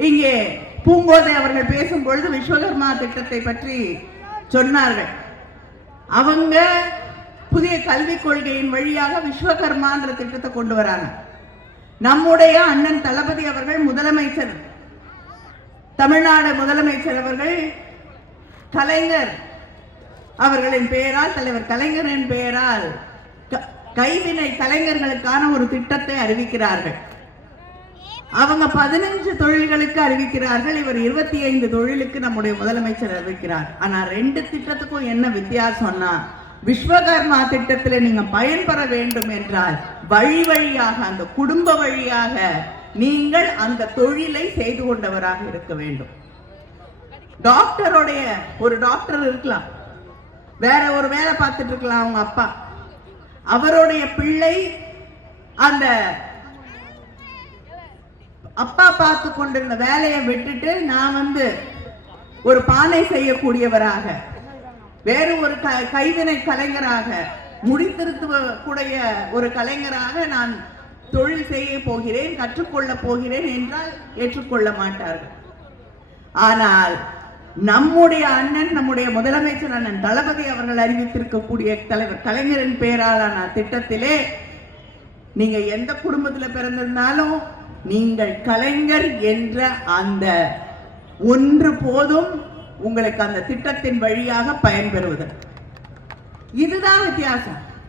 இங்கே பூங்கோதை அவர்கள் பேசும் பொழுது விஸ்வகர்மா திட்டத்தை பற்றி சொன்னார்கள். அவங்க புதிய கல்விக் கொள்கையின் வழியாக விஸ்வகர்மான்ற திட்டத்தை கொண்டு வராங்க. நம்முடைய அண்ணன் தளபதி அவர்கள் முதலமைச்சர். தமிழ்நாடு முதலமைச்சர் அவர்கள் கலைஞர். அவர்களின் பெயரால் தலைவர் கலைஞரின் பெயரால் க- கைவினை கலைஞர்களுக்கான ஒரு திட்டத்தை அறிவிக்கிறார்கள். அவங்க பதினஞ்சு தொழில்களுக்கு அறிவிக்கிறார்கள். இவர் இருபத்தி ஐந்து தொழிலுக்கு நம்முடைய முதலமைச்சர் அறிவிக்கிறார். ஆனா ரெண்டு திட்டத்துக்கும் என்ன வித்தியாசம்னா விஸ்வகர்மா திட்டத்துல நீங்க பயன்பெற வேண்டும் என்றால் வழி வழியாக அந்த குடும்ப வழியாக நீங்கள் அந்த தொழிலை செய்து கொண்டவராக இருக்க வேண்டும். டாக்டருடைய ஒரு டாக்டர் இருக்கலாம். வேற ஒரு வேலை பார்த்துட்டு இருக்கலாம் அவங்க அப்பா. அவருடைய பிள்ளை அந்த அப்பா பார்த்து கொண்டிருந்த வேலையை விட்டுட்டு நான் வந்து ஒரு பானை செய்யக்கூடியவராக வேறு ஒரு க கைவினை கலைஞராக முடித்திருத்துவ கூடிய ஒரு கலைஞராக நான் தொழில் செய்ய போகிறேன் கற்றுக்கொள்ள போகிறேன் என்றால் ஏற்றுக்கொள்ள மாட்டார்கள். ஆனால் நம்முடைய அண்ணன் நம்முடைய முதலமைச்சர் அண்ணன் தளபதி அவர்கள் அறிவித்திருக்கக்கூடிய தலைவர் கலைஞரின் பெயராலான திட்டத்திலே நீங்க எந்த குடும்பத்தில் பிறந்திருந்தாலும் நீங்கள் கலைஞர் என்ற அந்த ஒன்று போதும் உங்களுக்கு அந்த திட்டத்தின் வழியாக பயன்பெறுவது. இதுதான் வித்தியாசம்.